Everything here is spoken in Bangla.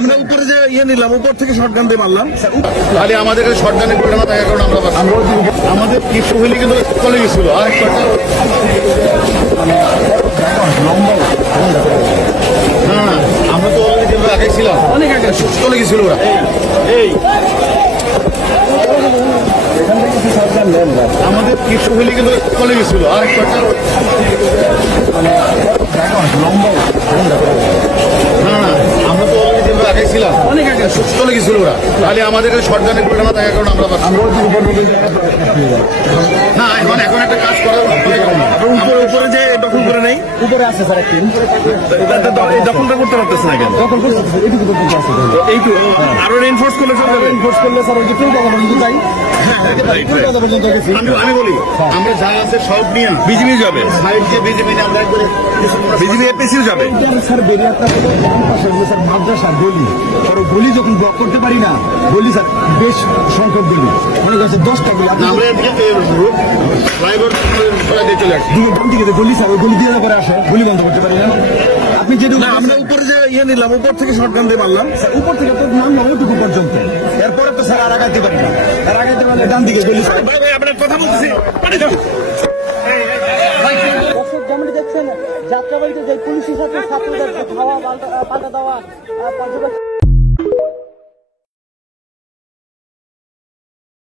আমরা উপরে যে নিলাম, উপর থেকে শটগান দিয়ে মারলাম। খালি আমাদের শটগানের ঘটনা থাকার কারণে আমরা আমাদের কিছু হলে কিন্তু চলে গেছিল। আর না আমরা তো অলরেডি আগেই ছিলাম, অনেক আগে চলে গেছিল ওরা। আমাদের কিছু হলে কিন্তু চলে গেছিল। আর না আমরা তো অলরেডি আগেই ছিলাম, অনেক আগে চলে গেছিল ওরা। খালি আমাদের শটগানের ঘটনা থাকার কারণে আমরা না এখন একটা কাজ করা উপরে যে দখল করে নেই, উপরে আছে স্যার একদিন দখলটা করতে পারতেছে না কেন? দখল করতে এইটুকু দখল আছে এইটু আরো রেনফোর্স করলে চলে যাবে। এনফোর্স করলে স্যার ওই যে তিন টাকা পর্যন্ত যাই পর্যন্ত গেছি। আমি বলি আমরা যা আছে সব নিয়ে বিজিবি যাবে, সাইডকে বিজেপি আমরা করে বিজিবি এপিসিও যাবে। স্যার বেরিয়াটা হলো ডান পাশে স্যার মাদ্রাসা গলি, আর গলি যখন ব্লক করতে পারি না, গলি স্যার বেশ সংখ্যক গলি, মনে করছে 10টা গলি আমরা এদিকে ফ্লাইওভার দিয়ে চলে আসছি। ডান দিকে যে গলি স্যার ওই গলি দিয়ে পরে আসে, গলি বন্ধ করতে পারি না। আপনি যেটুকু আমরা উপরে যে নিলাম, উপর থেকে শটগান দিয়ে মারলাম। উপর থেকে তো নাম ওইটুকু পর্যন্ত, এরপরে তো স্যার আর আগাইতে পারি না। আর আগাইতে পারলে ডান দিকে গলি স্যার। ভাই আপনার কথা বলতেছি, যেমন দেখছেন যাত্রাবাড়িতে যে পুলিশের সাথে ছাত্রদের খাওয়া পাল্টা দেওয়া